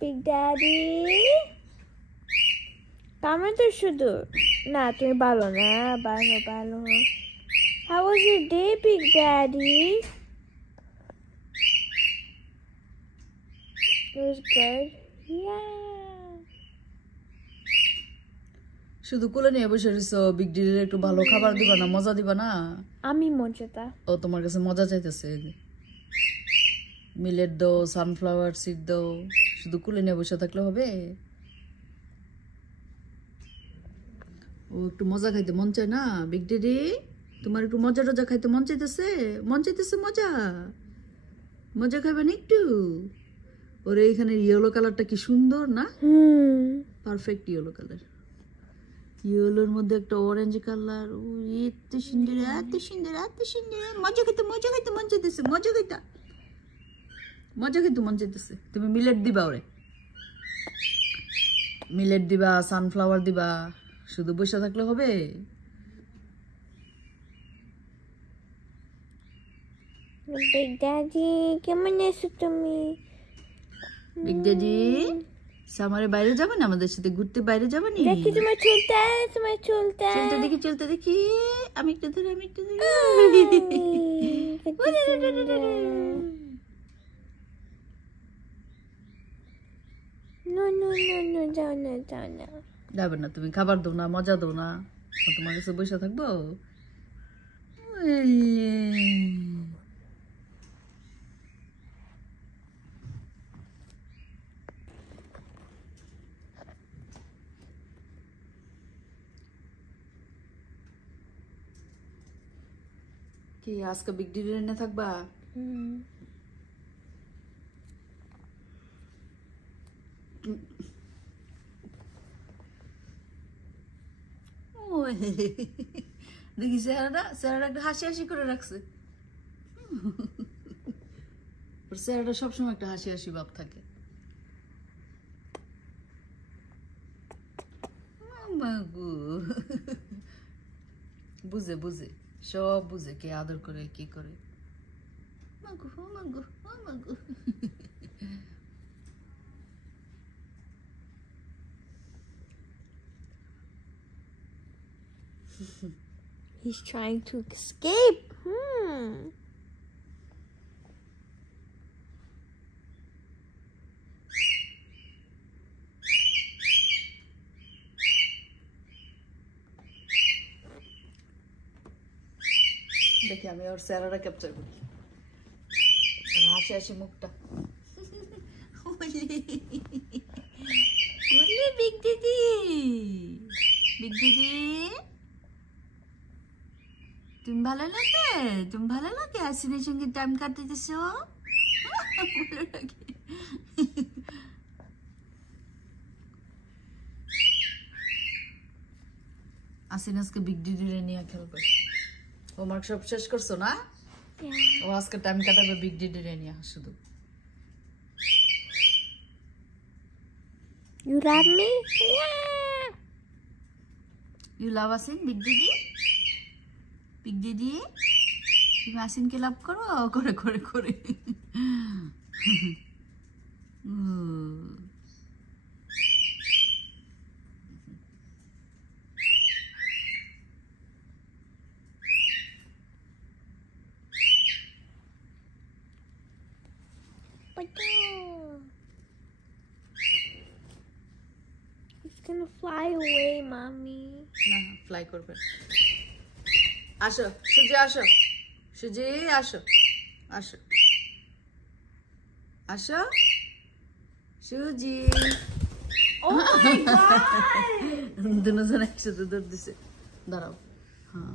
Big Daddy? Kamu tuh শুধু না তুমি ভালো না ভালো How was your day, Big Daddy? It was good. Yeah. শুধু কোলে নিয়ে বসে রইছো বিগ ডিডের একটু ভালো খাবার দিবা না মজা দিবা না আমি মজাটা ও তোমার কাছে মজা চাইতেছে মিলেট দাও সানফ্লাওয়ার সিড দাও শুধু কোলে নিয়ে বসে থাকলে হবে ও একটু মজা খাইতে মন চায় না বিগ ডিডি তোমার একটু মজা টজা খাইতে মন চাইতেছে মজা খাইবে না একটু ওরে এখানে ইয়েলো কালারটা কি সুন্দর না পারফেক্ট ইয়েলো কালার ইয়েলোর মধ্যে একটা অরেঞ্জ কালার এত সুন্দর মজা খাইতে মন চাইতেছে তুমি মিলেট দিবা ওরে মিলেট দিবা সানফ্লাওয়ার দিবা শুধু বসে থাকলে হবে Big Daddy কেমন আছো তুমি বিগ ড্যাডি সামারে বাইরে যাবে না আমাদের সাথে ঘুরতে বাইরে যাবে নি দেখি তোমার চুলটা চলতে দেখি আমি একটু ধরে No, যাও না যাবে না তুমি খাবার দাও না মজা দাও না তোমার কাছে বসে থাকবো কি আজকে বিগ ডিনার না থাকবা দেখি চেহারাটা একটা হাসি করে রাখছে ওর চেহারাটা সবসময় একটা হাসি ভাব থাকে বুঝে সব বুঝে কে আদর করে কি করে মাগু He's trying to escape. দেখি আমি ওর চেহারাটা ক্যাপচার করি হাসি মুখটা বিগ দিদি তুমি ভালো লাগে আসিনের সঙ্গে টাইম কাটাতেছ আসিন আজকে বিগ ডিডিরে নিয়ে খেলবে হোমওয়ার্ক সব শেষ করছো না ও আজকে টাইম কাটাবে বিগ ডিডিরে নিয়ে শুধু You love me? You love Asin, Big Didi? Big Didi? তুমি আসিনকে লাভ করো করে He's gonna fly away, mommy. না ফ্লাই করবে আসো সুজি আসো সুজি Oh my God! দুজন একসাথে দৌড় দিছে দাঁড়াও হ্যাঁ